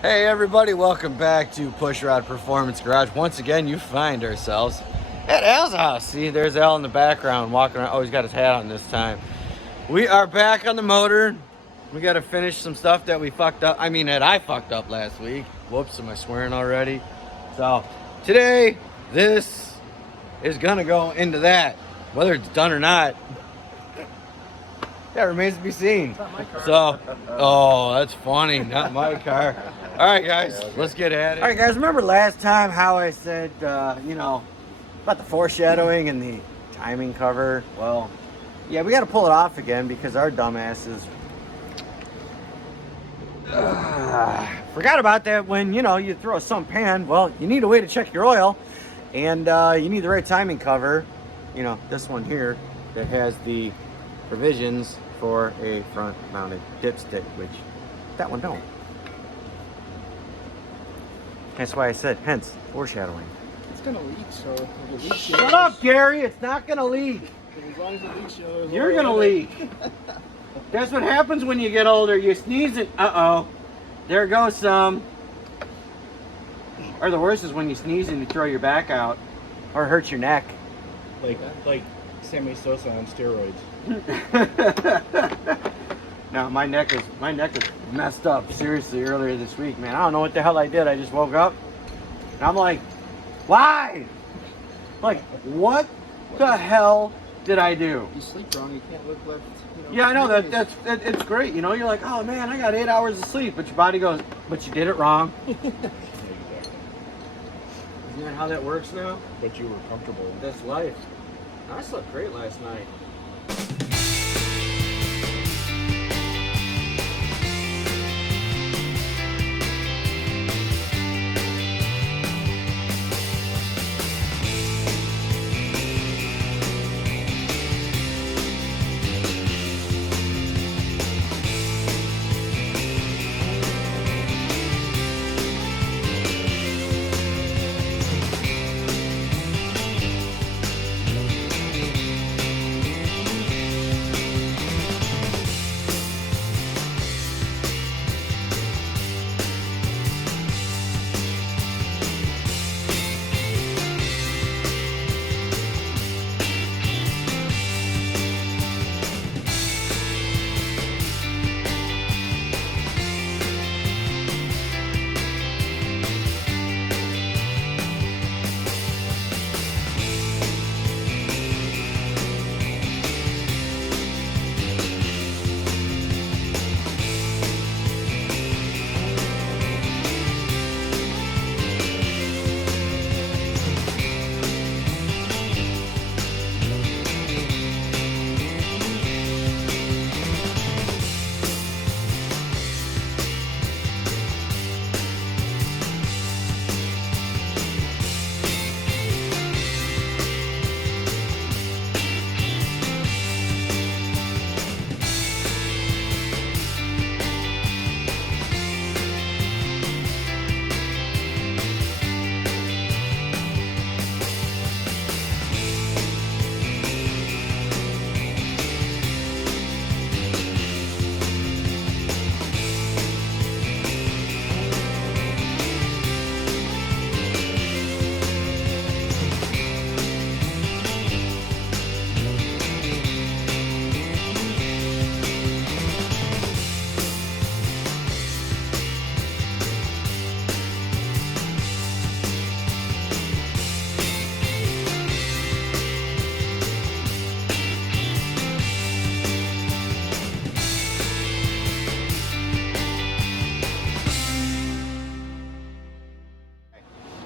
Hey everybody, welcome back to Pushrod Performance Garage. Once again, you find ourselves at Al's house. See, there's Al in the background walking around. Oh, he's got his hat on this time. We are back on the motor. We got to finish some stuff that we fucked up. I mean, that I fucked up last week. Whoops, am I swearing already? So, today, this is gonna go into that. Whether it's done or not, that remains to be seen. It's not my car. So, oh, that's funny. Not my car. All right, guys, let's get at it. All right, guys, remember last time how I said, about the foreshadowing and the timing cover? Well, yeah, we got to pull it off again because our dumbasses forgot about that when, you throw a sump pan. Well, you need a way to check your oil, and you need the right timing cover. This one here that has the provisions for a front-mounted dipstick, which that one don't. That's why I said, hence, foreshadowing. It's gonna leak, so if it leaks, Shut up, Gary! It's not gonna leak! as long as it leaks, You're gonna leak! That's what happens when you get older. You sneeze it. Uh-oh. There goes some. Or the worst is when you sneeze and you throw your back out. Or it hurts your neck. Like Sammy Sosa on steroids. No, my neck is messed up seriously earlier this week, man. I don't know what the hell I did. I just woke up and I'm like, why? Like, what the hell did I do? You sleep wrong, you can't look left. Yeah, I know it's great. You're like, oh man, I got 8 hours of sleep, but your body goes, but you did it wrong. Isn't that how that works now? But you were comfortable. That's life. I slept great last night.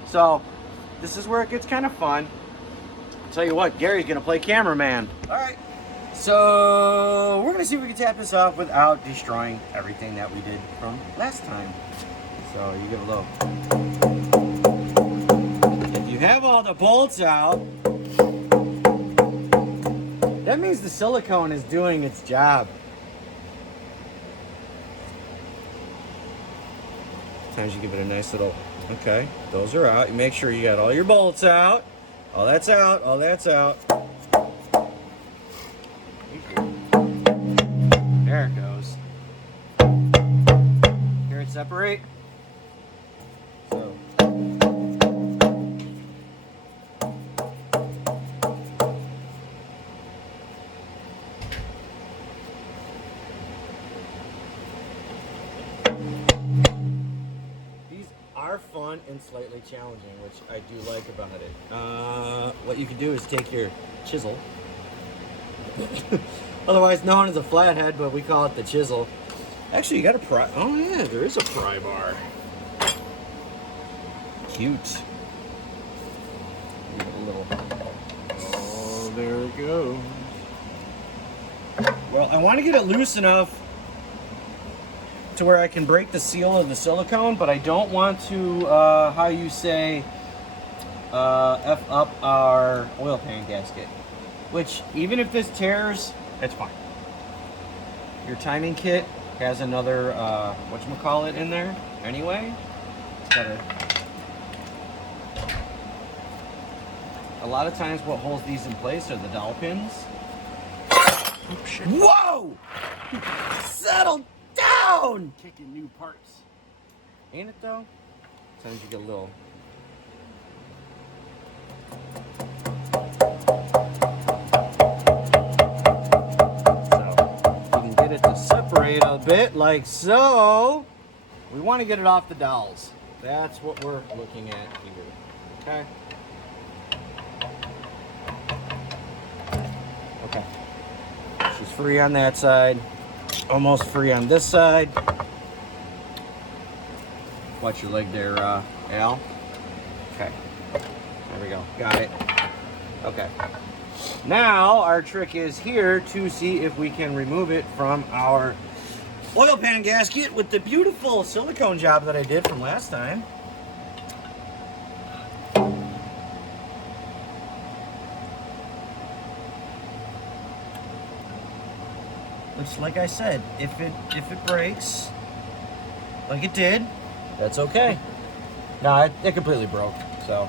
So, this is where it gets kind of fun. I'll tell you what, Gary's gonna play cameraman. All right. So, we're gonna see if we can tap this off without destroying everything that we did from last time. So, you give a look. If you have all the bolts out, that means the silicone is doing its job. Sometimes you give it a nice little, okay, those are out. You make sure you got all your bolts out. All that's out, all that's out. There it goes. Hear it separate? fun and slightly challenging, which I do like about it. What you can do is take your chisel, otherwise known as a flathead, but we call it the chisel. Actually, you got a pry. Oh yeah, there is a pry bar. Cute. A little. Oh, there we go. Well, I want to get it loose enough to where I can break the seal of the silicone, but I don't want to, how you say, F up our oil pan gasket. Which, even if this tears, it's fine. Your timing kit has another, whatchamacallit in there anyway. It's got a lot of times what holds these in place are the dowel pins. Oh, shit. Whoa! Settle down! Kicking new parts. Ain't it though? Sometimes you get a little. So you can get it to separate a bit like so. We want to get it off the dowels. That's what we're looking at here. Okay. Okay. She's free on that side. Almost free on this side. Watch your leg there, Al. Okay. There we go. Got it. Okay. Now, our trick is here to see if we can remove it from our oil pan gasket with the beautiful silicone job that I did from last time. Which, like I said, if it breaks, like it did, that's okay. No, it completely broke, so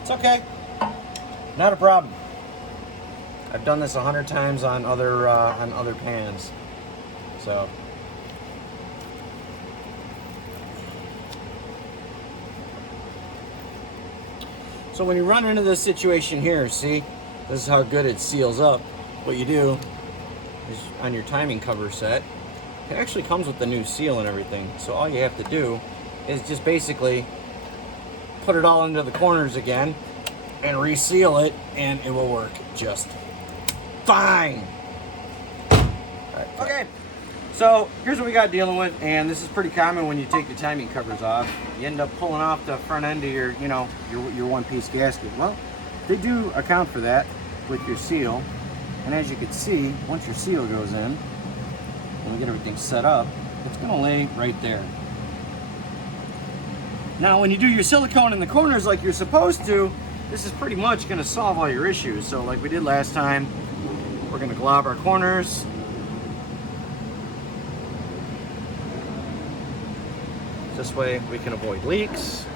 it's okay. Not a problem. I've done this 100 times on other pans, so. So when you run into this situation here, see, this is how good it seals up. What you do is on your timing cover set, it actually comes with the new seal and everything. So all you have to do is just basically put it all into the corners again and reseal it, and it will work just fine. All right, okay, so here's what we got dealing with, and this is pretty common when you take the timing covers off. You end up pulling off the front end of your, your one-piece gasket. Well, they do account for that with your seal, and as you can see, once your seal goes in, and we get everything set up, it's gonna lay right there. Now, when you do your silicone in the corners like you're supposed to, this is pretty much gonna solve all your issues. So like we did last time, we're gonna glob our corners. This way we can avoid leaks.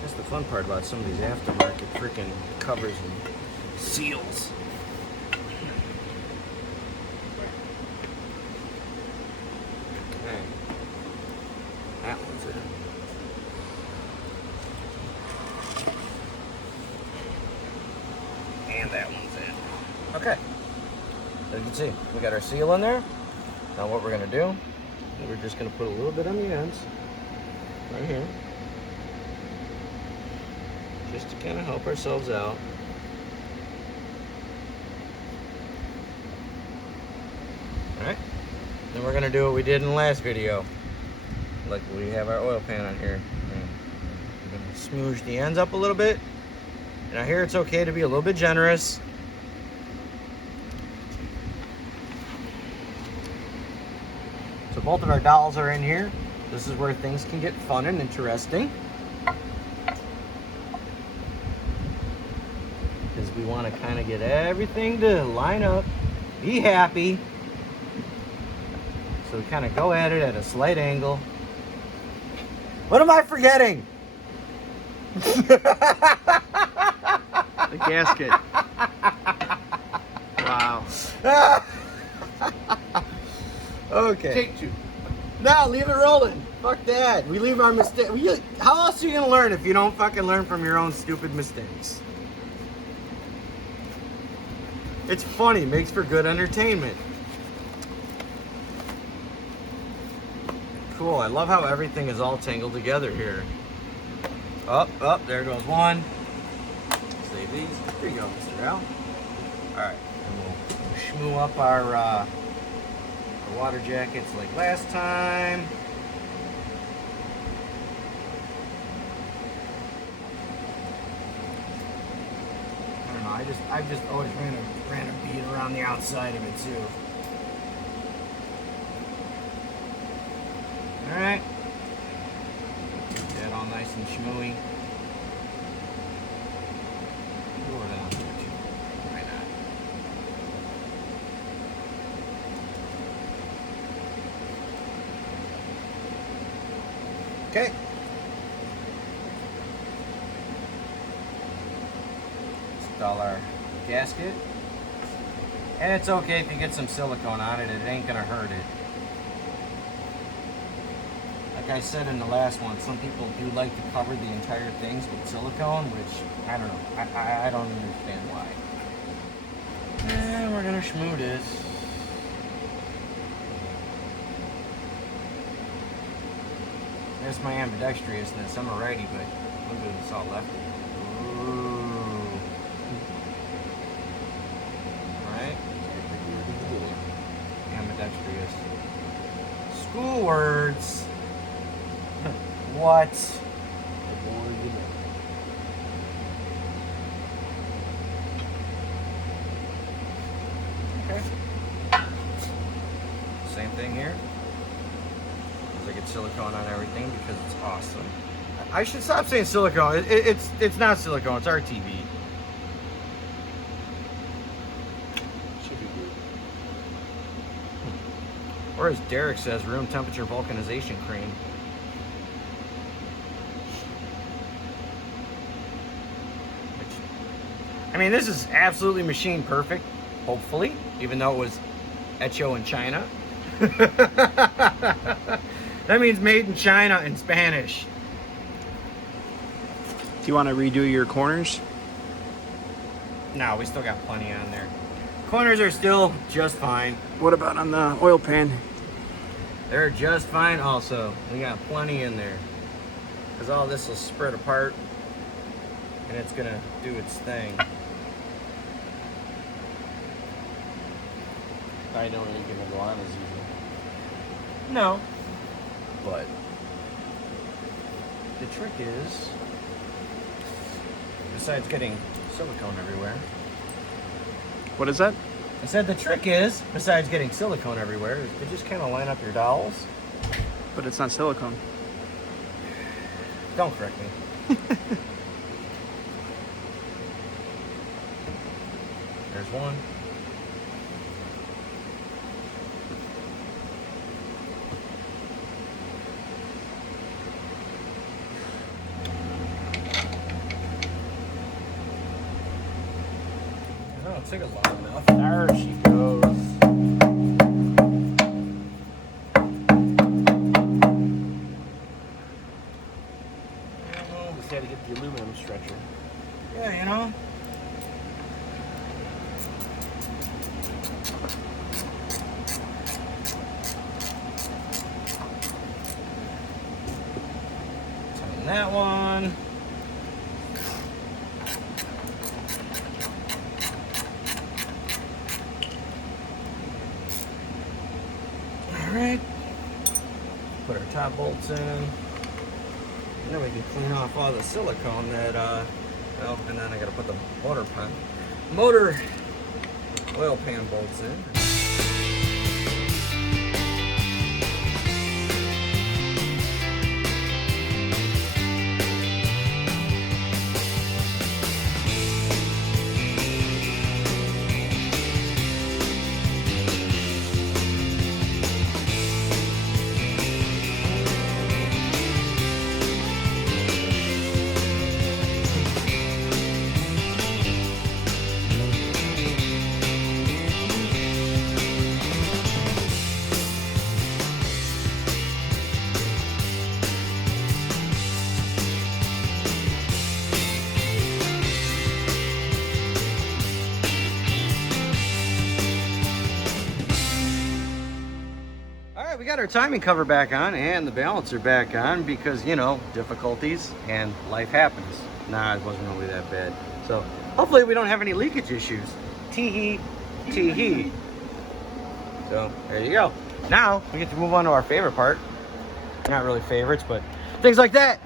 That's the fun part about some of these aftermarket freaking covers and seals. That one's in. And that one's in. Okay. As you can see, we got our seal in there. Now what we're gonna do, we're just gonna put a little bit on the ends, right here, just to kind of help ourselves out. All right. Then we're gonna do what we did in the last video. Like we have our oil pan on here. We're gonna smoosh the ends up a little bit. Now here it's okay to be a little bit generous. So both of our dowels are in here. This is where things can get fun and interesting. Because we want to kind of get everything to line up, be happy. So we kind of go at it at a slight angle. What am I forgetting? The gasket. Wow. Okay. Take two. No, leave it rolling. Fuck that. We leave our mistake. How else are you gonna learn if you don't fucking learn from your own stupid mistakes? It's funny. Makes for good entertainment. Cool. I love how everything is all tangled together here. Up, there goes one. Save these. There you go, Mr. Al. Alright. And we'll shmoo up our water jackets like last time. I don't know, I've just always ran a bead around the outside of it too. Alright. Keep that all nice and shmooey. Lower down here too. Why not? Okay. Install our gasket. And it's okay if you get some silicone on it, it ain't gonna hurt it. Like I said in the last one, some people do like to cover the entire things with silicone, which, I don't know, I don't understand why. And we're gonna shmoo this. There's my ambidextrousness. I'm a righty, but I'm doing this all lefty. Ooh. Alright. Ambidextrous. School words. What? The more you know. Okay. Same thing here. I get silicone on everything because it's awesome. I should stop saying silicone. It's not silicone. It's RTV. Should be good. Or as Derek says, room temperature vulcanization cream. I mean, this is absolutely machine perfect, hopefully, even though it was hecho in China. That means made in China in Spanish. Do you want to redo your corners? No, we still got plenty on there. Corners are still just fine. What about on the oil pan? They're just fine also. We got plenty in there. Because all this will spread apart and it's going to do its thing. I don't really get iguanas usually. No. But the trick is, besides getting silicone everywhere. What is that? I said the trick is, besides getting silicone everywhere, is to just kind of line up your dowels. But it's not silicone. Don't correct me. There's one. Oh, it took it long enough. There she goes. Just had to get the aluminum stretcher. Yeah, you know. Tighten that one. Alright. Put our top bolts in. And then we can clean off all the silicone that, well, and then I gotta put the motor oil pan bolts in. right, we got our timing cover back on and the balancer back on because, you know, difficulties and life happens. Nah, it wasn't really that bad. So hopefully we don't have any leakage issues. Tee-hee, tee-hee. So there you go. Now we get to move on to our favorite part. Not really favorites, but things like that.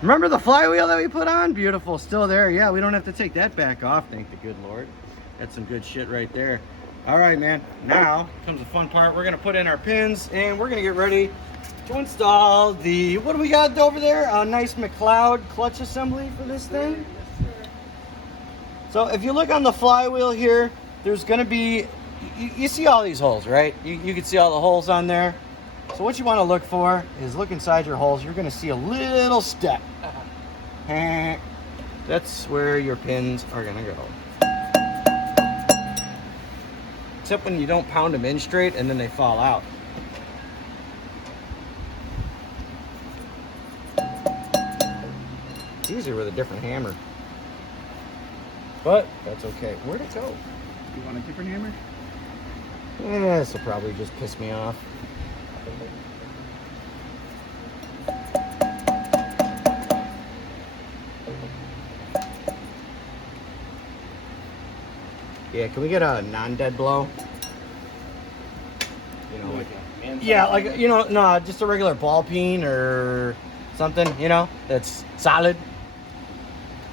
Remember the flywheel that we put on? Beautiful, still there. Yeah, we don't have to take that back off, thank the good Lord. That's some good shit right there. All right, man, now comes the fun part. We're gonna put in our pins and we're gonna get ready to install the, what do we got over there? A nice McLeod clutch assembly for this thing. So if you look on the flywheel here, there's gonna be, you see all these holes, right? You can see all the holes on there. So what you wanna look for is look inside your holes. You're gonna see a little step. That's where your pins are gonna go. Except when you don't pound them in straight and then they fall out. It's easier with a different hammer. But that's okay. Where'd it go? You want a different hammer? Yeah, this will probably just piss me off. Yeah, can we get a non-dead blow? You know, like yeah, like, you know, no, just a regular ball peen or something, you know, that's solid.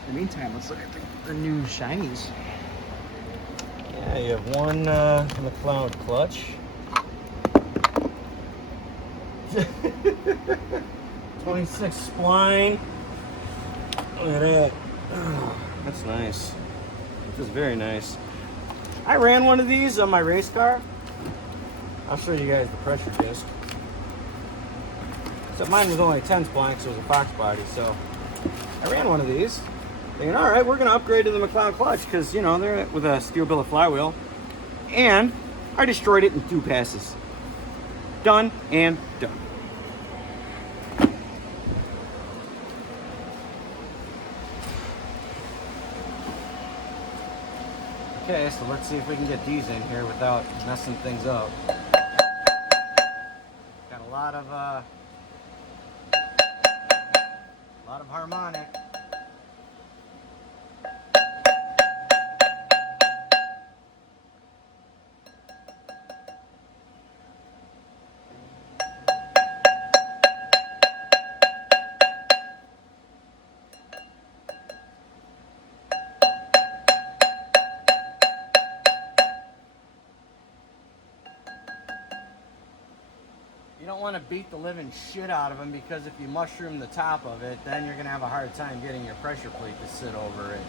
In the meantime, let's look at the new shinies. Yeah, you have one McLeod clutch. 26 spline. Look at that. Oh, that's nice. This is very nice. I ran one of these on my race car. I'll show you guys the pressure disc. Except mine was only 10 spline because it was a Fox body. So I ran one of these. Thinking, all right, we're going to upgrade to the McLeod clutch because, you know, they're with a steel billet flywheel. And I destroyed it in 2 passes. Done and done. Okay, so let's see if we can get these in here without messing things up. Got a lot of harmonic. You don't want to beat the living shit out of them because if you mushroom the top of it, then you're going to have a hard time getting your pressure plate to sit over it.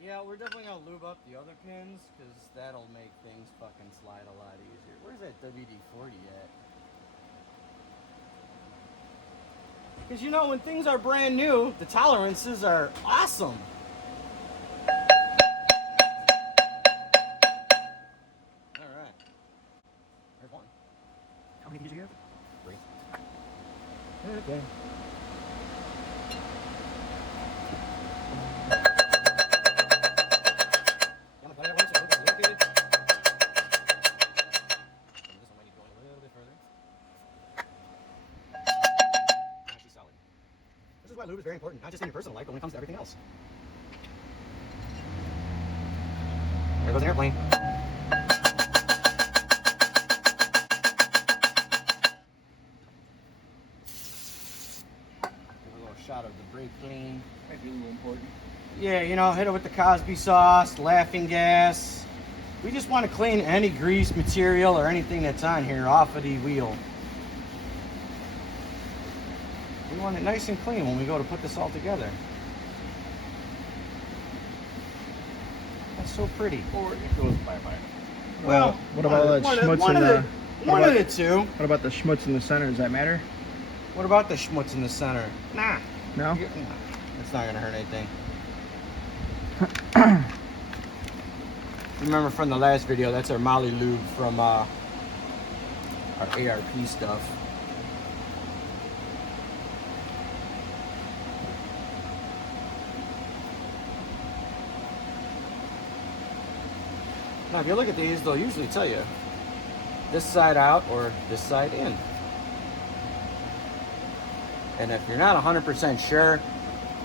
Yeah, we're definitely going to lube up the other pins because that'll make things fucking slide a lot easier. Where's that WD-40 at? Because, you know, when things are brand new, the tolerances are awesome. All right. There's one. How many did you have? 3. Okay. This is why lube is very important, not just in your personal life, but when it comes to everything else. There goes an airplane. Give a little shot of the brake clean. Might be a little important. Yeah, you know, hit it with the Cosby sauce, laughing gas. We just want to clean any grease material or anything that's on here off of the wheel. We want it nice and clean when we go to put this all together. That's so pretty. Or it goes bye-bye. Well, what about all that schmutz one in of the... one of the two. What about the schmutz in the center? Does that matter? What about the schmutz in the center? Nah. No? It's not gonna hurt anything. remember from the last video, that's our Molly lube from our ARP stuff. Now, if you look at these, they'll usually tell you this side out or this side in. And if you're not 100% sure, you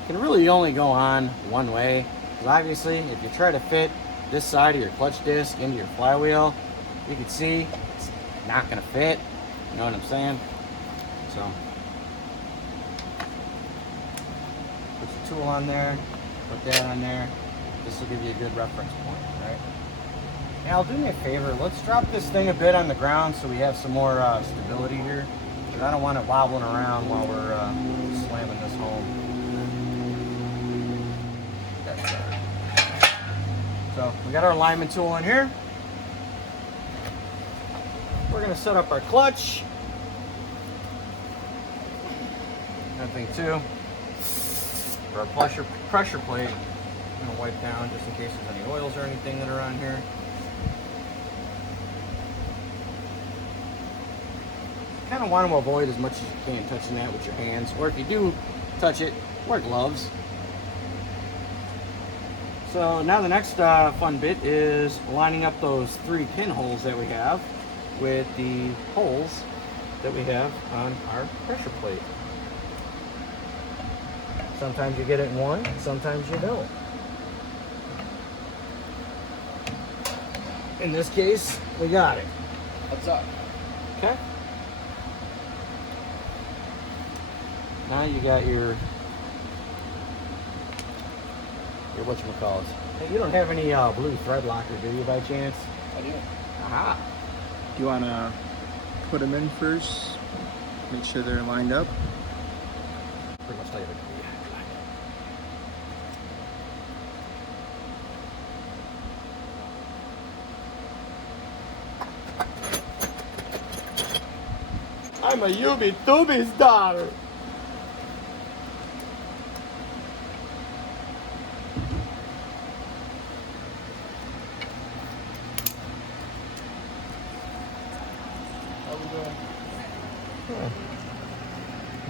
can really only go on one way. Because obviously, if you try to fit this side of your clutch disc into your flywheel, you can see it's not going to fit. You know what I'm saying? So, put your tool on there, put that on there. This will give you a good reference point, right? Al, do me a favor. Let's drop this thing a bit on the ground so we have some more stability here. Because I don't want it wobbling around while we're slamming this home. That's so we got our alignment tool in here. We're going to set up our clutch. Nothing too. For our pressure plate, I'm going to wipe down just in case there's any oils or anything that are on here. Kind of want to avoid as much as you can touching that with your hands, or if you do touch it, wear gloves. So now the next fun bit is lining up those 3 pinholes that we have with the holes that we have on our pressure plate. Sometimes you get it in one, sometimes you don't. In this case, we got it. What's up? Okay. Now you got your whatchamacallit. Hey, you don't have any blue thread locker, do you, by chance? I do. Aha. Do you want to put them in first? Make sure they're lined up. Pretty much later. I'm a Yubi Tubi's daughter.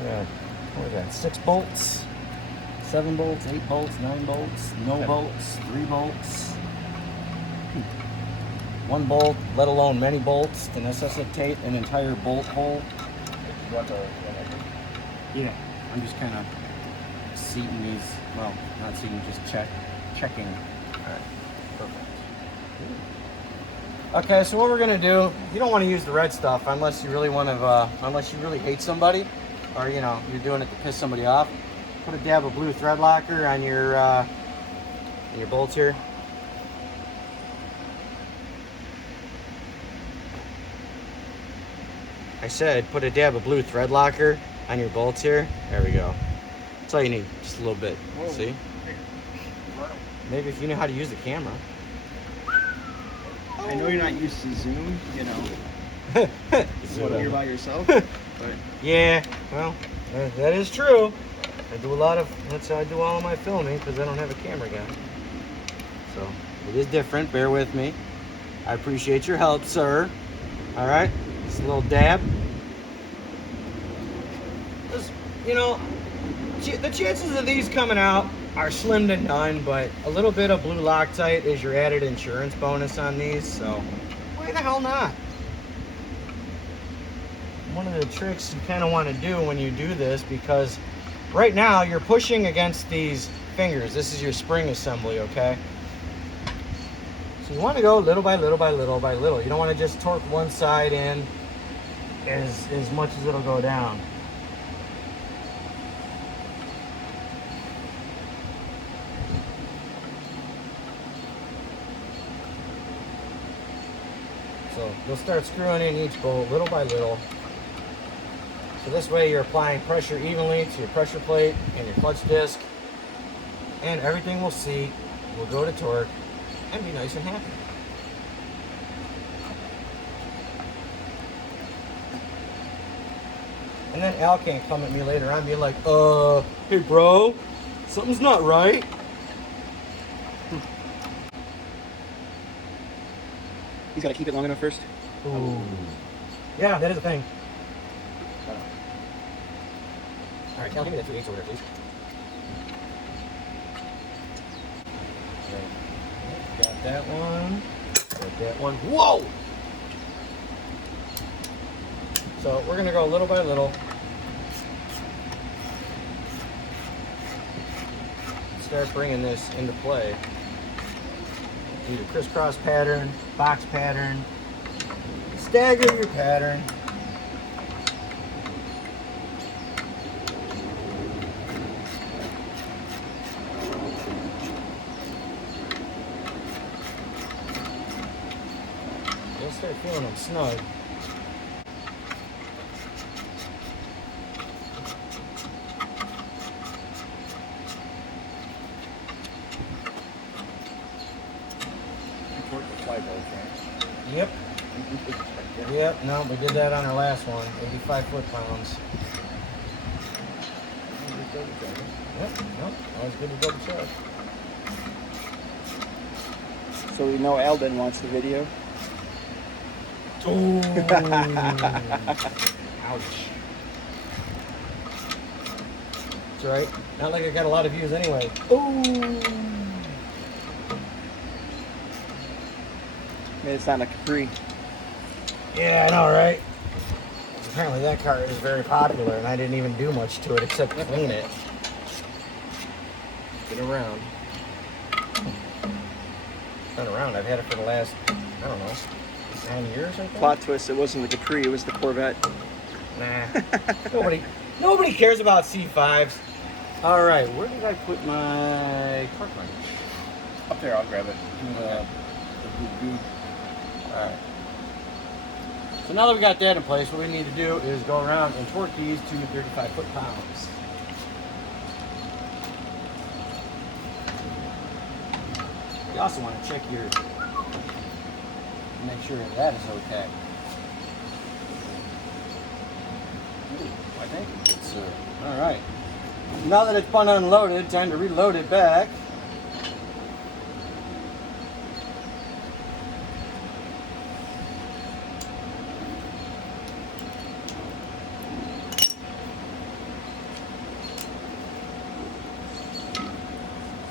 Yeah, what is that? 6 bolts, 7 bolts, 8 bolts, 9 bolts, no bolts, 3 bolts. 1 bolt, let alone many bolts, to necessitate an entire bolt hole. Yeah, I'm just kind of seating these. Well, not seating, just checking. All right, perfect. Okay, so what we're gonna do, you don't want to use the red stuff unless you really want to, unless you really hate somebody, or you know, you're doing it to piss somebody off. Put a dab of blue thread locker on your bolts here. I said put a dab of blue thread locker on your bolts here. There we go. That's all you need, just a little bit. Whoa. See? Maybe if you know how to use the camera. I know you're not used to Zoom, you know. So you're by yourself. But Yeah, well, that is true. That's how I do all of my filming because I don't have a camera guy. So it is different. Bear with me. I appreciate your help, sir. All right, just a little dab. Just, you know, the chances of these coming out are slim to none, but a little bit of blue Loctite is your added insurance bonus on these, so why the hell not? One of the tricks you kind of want to do when you do this, because right now you're pushing against these fingers. This is your spring assembly, okay? So you want to go little by little by little by little. You don't want to just torque one side in as much as it'll go down. So you'll start screwing in each bolt little by little. So this way you're applying pressure evenly to your pressure plate and your clutch disc, and everything will seat, will go to torque, and be nice and happy. And then Al can't come at me later on being like, hey bro, something's not right. He's got to keep it long enough first. Ooh. Yeah, that is a thing. All right, Cal, give me that 2/8 over there, please. Okay. Got that one. Got that one. Whoa! So we're gonna go little by little. Start bringing this into play. Either crisscross pattern, box pattern, stagger your pattern. You'll start feeling them snug. Yep. Yep, no, we did that on our last one. 85 foot-pounds. Yep, no, always good to double check. So we know Al didn't watch the video. Ooh. Ouch. That's right. Not like I got a lot of views anyway. Ooh. Made it sound like a Capri. Yeah, I know, right? Apparently that car is very popular, and I didn't even do much to it except clean it. Been around. Been around. I've had it for the last, I don't know, 9 years, I think. Plot twist, it wasn't the Capri, it was the Corvette. Nah. Nobody cares about C5s. All right, where did I put my park wrench? Up there, I'll grab it. The goo. All right. So now that we got that in place, what we need to do is go around and torque these to 35 foot-pounds. You also want to check your, make sure that is okay. I think it's all right. Now that it's been unloaded, time to reload it back.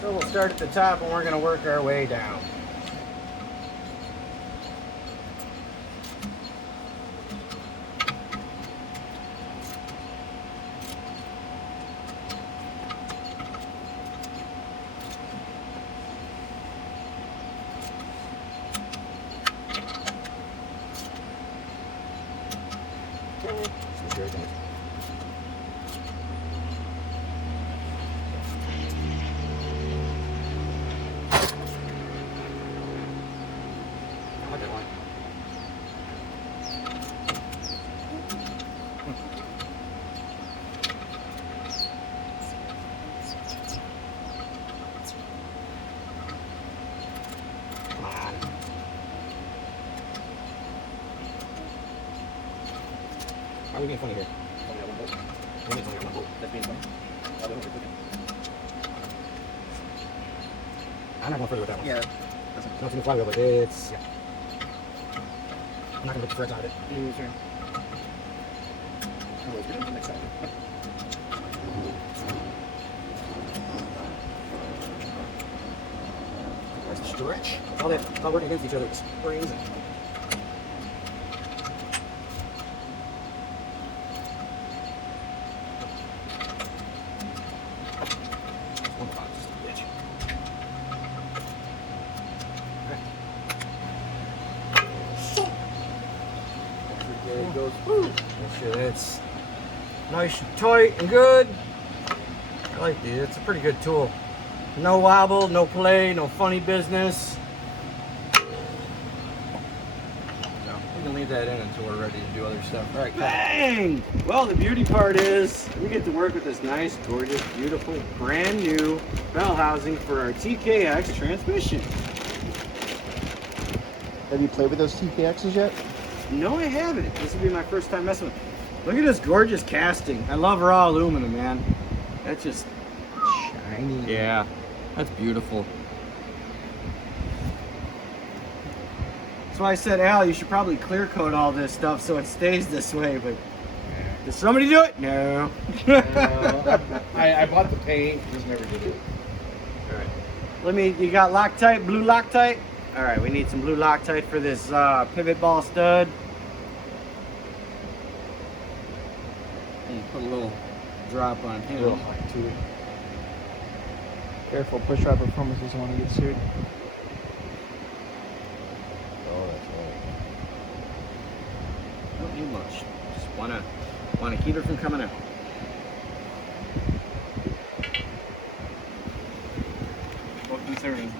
So we'll start at the top and we're going to work our way down. Why are we being funny here? We're being funny on one bolt. That's being funny. I'm not going further with that one. Yeah. Not too much flywheel, but it's... Yeah. I'm not going to get the threads out of it. Loser. There's the stretch. It's all working against each other. It's crazy. There it goes. Woo! Make sure that's nice and tight and good. I like these. It's a pretty good tool. No wobble, no play, no funny business. So we can leave that in until we're ready to do other stuff. All right, bang! Well, the beauty part is we get to work with this nice, gorgeous, beautiful, brand new bell housing for our TKX transmission. Have you played with those TKXs yet? No, I haven't. This will be my first time messing with it. Look at this gorgeous casting. I love raw aluminum, man. That's just shiny. Yeah, that's beautiful. That's why I said, Al, you should probably clear coat all this stuff so it stays this way, but did somebody do it? No. I bought the paint, just never did it. All right. You got Loctite, blue Loctite? All right, we need some blue Loctite for this pivot ball stud. And put a little drop on him. A little hot to it. Careful, push rod performance doesn't want to get sued. Oh, that's right. Don't need much. Just wanna keep it from coming out. Well, considering,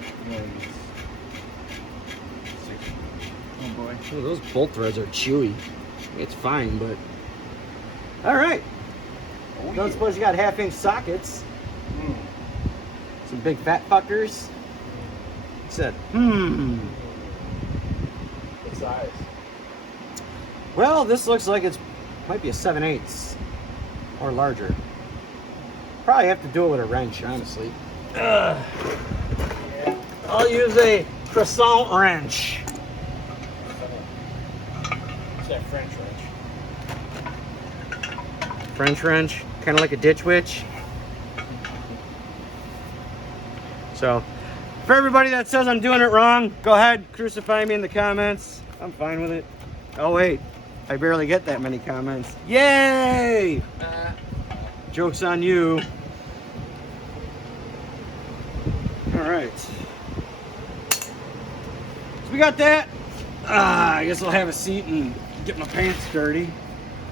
Oh boy. Oh, those bolt threads are chewy. It's fine, but all right. Don't suppose you got 1/2-inch sockets? Some big fat fuckers. Said, What size? Well, this looks like might be a 7/8 or larger. Probably have to do it with a wrench, honestly. I'll use a croissant wrench. It's that French wrench. French wrench, kind of like a ditch witch. So, for everybody that says I'm doing it wrong, go ahead, crucify me in the comments. I'm fine with it. Oh wait, I barely get that many comments. Yay! Joke's on you. All right. So we got that. I guess I'll have a seat and get my pants dirty.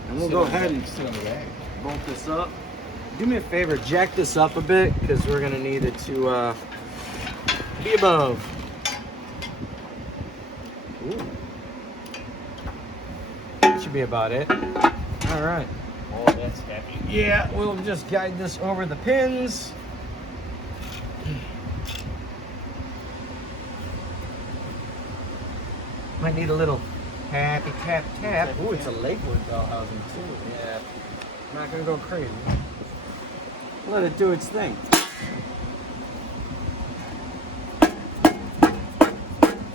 And we'll go ahead and sit on the bag. bolt this up. Do me a favor, jack this up a bit because we're gonna need it to be above. Ooh. That should be about it. All right. Oh, that's heavy. Yeah, we'll just guide this over the pins. Might need a little happy tap tap. Ooh, it's a Lakewood bell housing too. Yeah. I'm not gonna go crazy. Let it do its thing.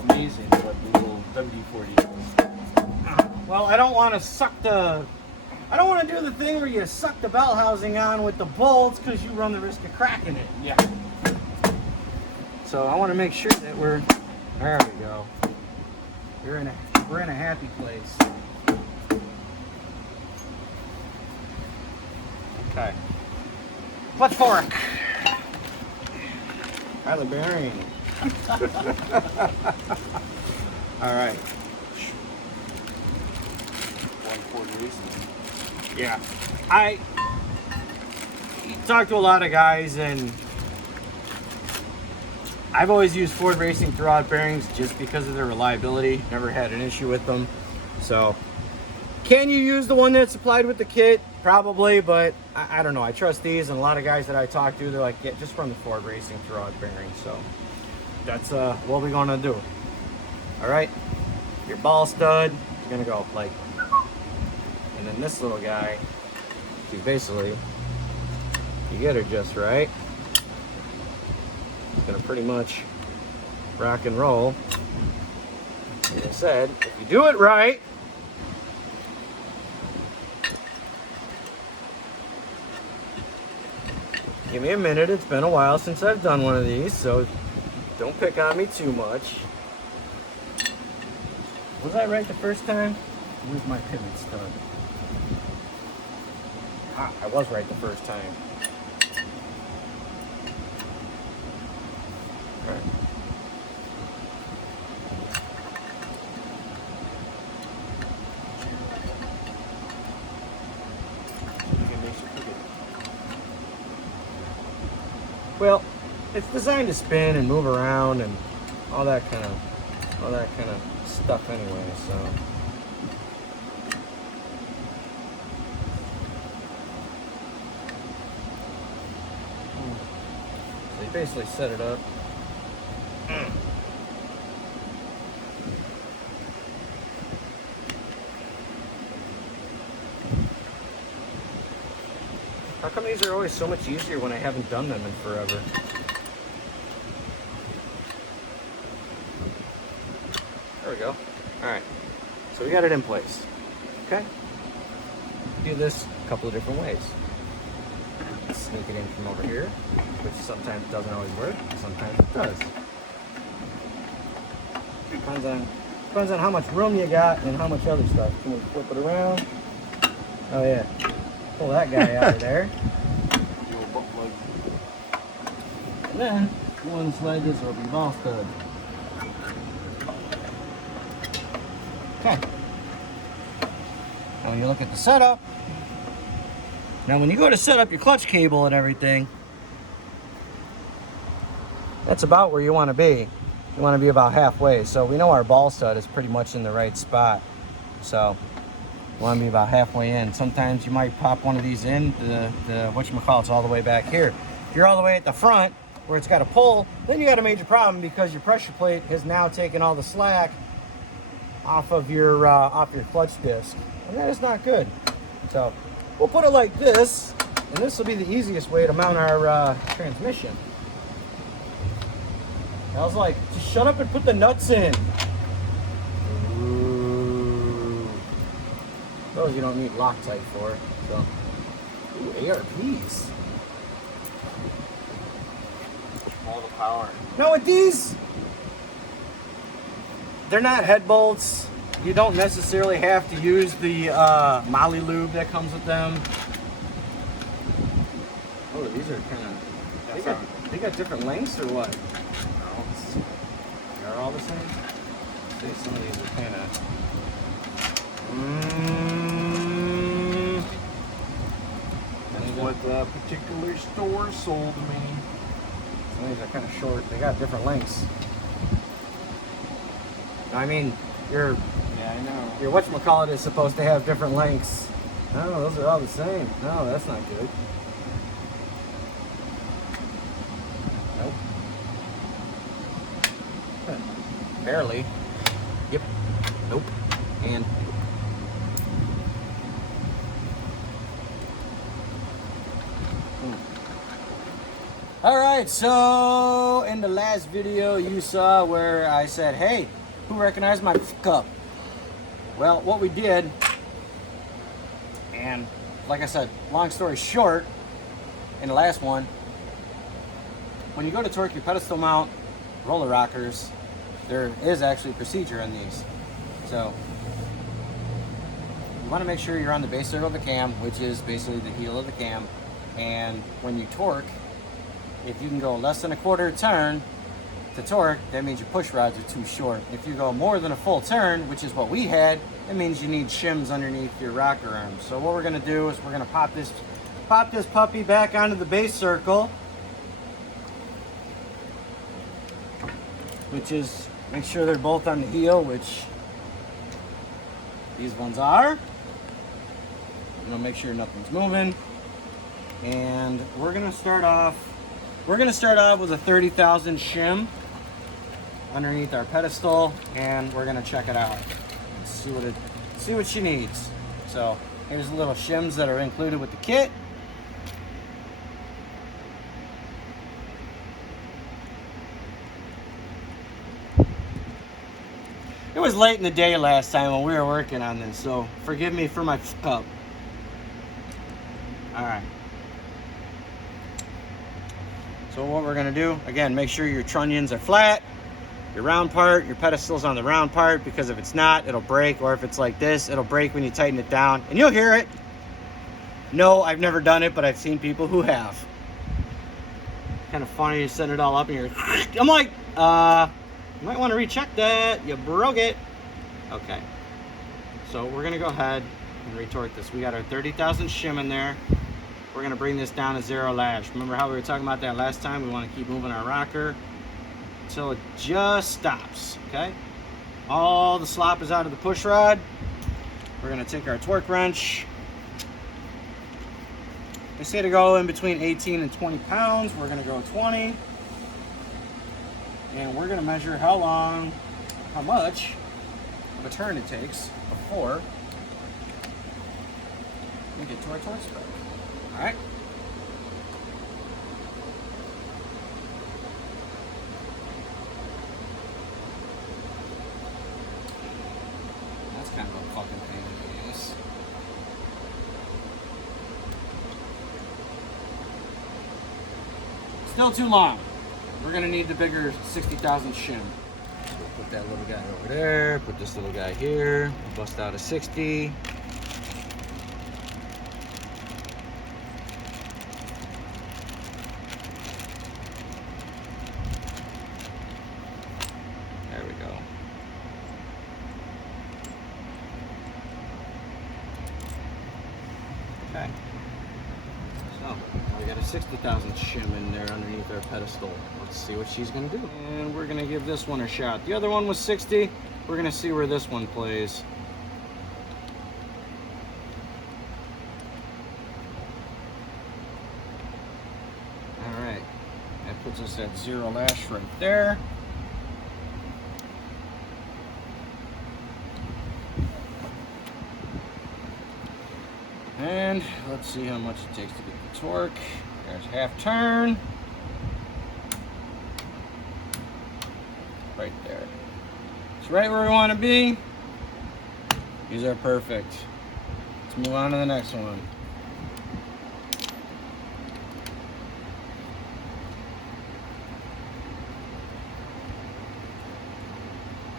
Amazing what the little WD-40 does. Well, I don't want to do the thing where you suck the bell housing on with the bolts because you run the risk of cracking it. Yeah. So I want to make sure that there we go. We're in a happy place. Okay. Let's fork. Try the bearing. All right. 140 racing. Yeah. I talked to a lot of guys, and I've always used Ford Racing throughout bearings just because of their reliability. Never had an issue with them. So, can you use the one that's supplied with the kit? Probably, but I don't know. I trust these, and a lot of guys that I talk to, they're like, yeah, just run the Ford Racing throughout bearings. So, that's what we're gonna do. All right. Your ball stud is gonna go like, and then this little guy, you basically, you get her just right. It's gonna pretty much rock and roll. Like I said, if you do it right, give me a minute. It's been a while since I've done one of these, so don't pick on me too much. Was I right the first time? Where's my pivot stud? Ah, I was right the first time. All right. Well, it's designed to spin and move around and all that kind of stuff anyway, so. So you basically set it up. How come these are always so much easier when I haven't done them in forever? There we go. All right. So we got it in place. Okay. Do this a couple of different ways. Sneak it in from over here, which sometimes doesn't always work. Sometimes it does. Depends on how much room you got and how much other stuff. Can we flip it around? Oh yeah. Pull that guy out of there. And then you want to slide this over your ball stud. Okay. Now when you look at the setup, now when you go to set up your clutch cable and everything, that's about where you want to be. You want to be about halfway. So we know our ball stud is pretty much in the right spot. So you want to be about halfway in. Sometimes you might pop one of these in, the whatchamacallit's all the way back here. If you're all the way at the front where it's got a pull, then you got a major problem because your pressure plate has now taken all the slack off your clutch disc. And that is not good. So we'll put it like this, and this will be the easiest way to mount our transmission. I was like, just shut up and put the nuts in. Ooh. Those you don't need Loctite for. So, ooh, ARPs. All the power. No, with these, they're not head bolts. You don't necessarily have to use the Molly lube that comes with them. Oh, these are kind of. They got different lengths or what? They're all the same. See, some of these are kind of. What the particular store sold me. Some of these are kind of short. They got different lengths. I mean, your whatchamacallit is supposed to have different lengths. No, those are all the same. No, that's not good. Nope. Barely. Yep. Nope. And all right, so in the last video you saw where I said, hey, who recognized my cup? Well, what we did, and like I said, long story short, in the last one, when you go to torque your pedestal mount roller rockers, there is actually a procedure in these. So you want to make sure you're on the base circle of the cam, which is basically the heel of the cam, and when you torque, if you can go less than a quarter turn to torque, that means your push rods are too short. If you go more than a full turn, which is what we had, it means you need shims underneath your rocker arms. So what we're gonna do is we're gonna pop this puppy back onto the base circle, which is, make sure they're both on the heel, which these ones are. You know, make sure nothing's moving. And we're gonna start off with a 30,000 shim underneath our pedestal, and we're gonna check it out. See what she needs. So here's the little shims that are included with the kit. It was late in the day last time when we were working on this, so forgive me for my up. All right. So what we're gonna do, again, make sure your trunnions are flat, your round part, your pedestal's on the round part, because if it's not, it'll break, or if it's like this, it'll break when you tighten it down, and you'll hear it. No, I've never done it, but I've seen people who have. Kind of funny, you set it all up and you're, I'm like, you might wanna recheck that, you broke it. Okay, so we're gonna go ahead and retort this. We got our 30,000 shim in there. We're gonna bring this down to 0 lash. Remember how we were talking about that last time? We wanna keep moving our rocker until it just stops, okay? All the slop is out of the push rod. We're gonna take our torque wrench. They say to go in between 18 and 20 pounds. We're gonna go 20. And we're gonna measure how much of a turn it takes before we get to our torque spec. All right. Still too long. We're gonna need the bigger 60,000 shim. So we'll put that little guy over there, put this little guy here, bust out a 60. There we go. Okay. So, we got a 60,000 shim in there underneath our pedestal. Let's see what she's gonna do. And we're gonna give this one a shot. The other one was 60. We're gonna see where this one plays. All right, that puts us at 0 lash right there. And let's see how much it takes to get the torque. There's half turn. Right there. It's right where we want to be. These are perfect. Let's move on to the next one.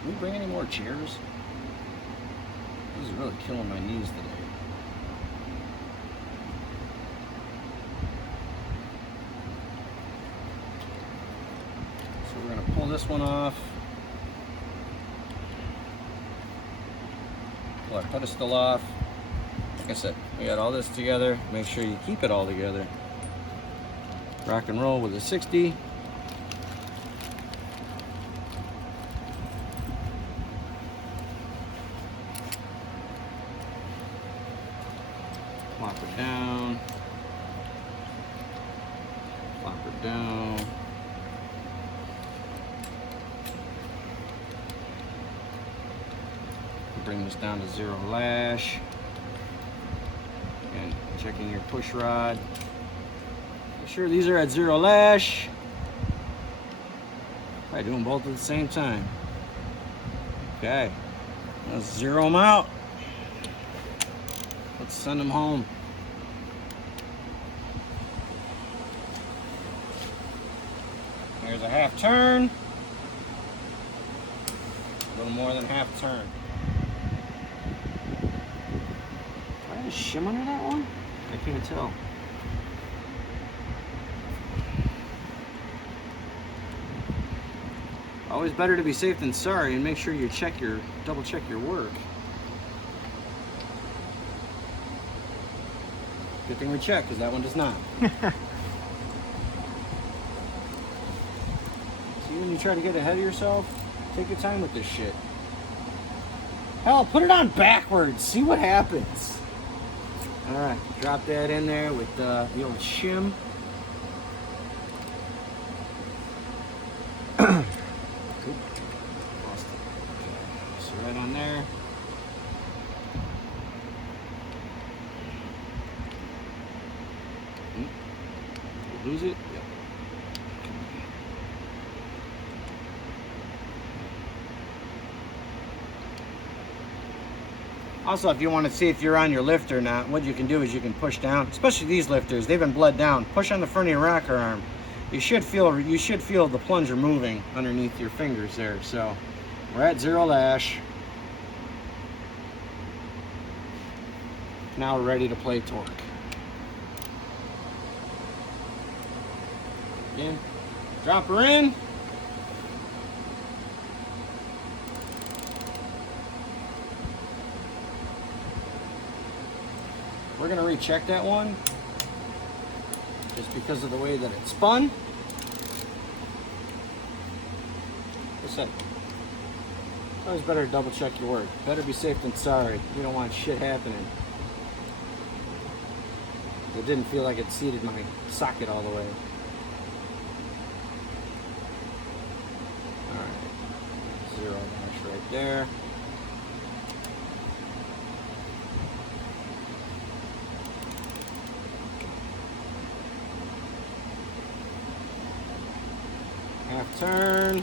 Can we bring any more chairs? This is really killing my knees today. So we're going to pull this one off. Pull our pedestal off. Like I said, we got all this together. Make sure you keep it all together. Rock and roll with a 60. Flop her down. Flop her down. Bring this down to 0 lash. And checking your push rod. Make sure these are at 0 lash. Probably doing both at the same time. Okay. Let's zero them out. Let's send them home. Here's a half turn. A little more than half turn. Do I have a shim under that one? I can't tell. Always better to be safe than sorry, and make sure you double check your work. Good thing we checked, because that one does not. See, when you try to get ahead of yourself, take your time with this shit. Hell, put it on backwards. See what happens. All right, drop that in there with the old shim. Lost it. So right on there. Lose it? Yep. Also, if you want to see if you're on your lift or not, what you can do is you can push down, especially these lifters, they've been bled down. Push on the front of your rocker arm. You should feel the plunger moving underneath your fingers there. So we're at 0 lash. Now we're ready to play torque. Again, drop her in. We're going to recheck that one just because of the way that it spun. What's that? Always better to double check your work. Better be safe than sorry. You don't want shit happening. It didn't feel like it seated my socket all the way. Alright, 0 lash right there. Half turn.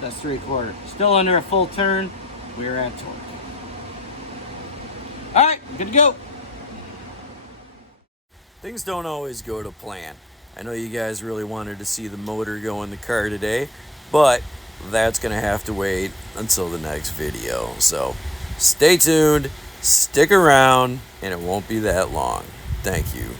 That's 3/4. Still under a full turn. We're at torque. Good to go. Things don't always go to plan. I know you guys really wanted to see the motor go in the car today, but that's going to have to wait until the next video. So stay tuned, stick around, and it won't be that long. Thank you.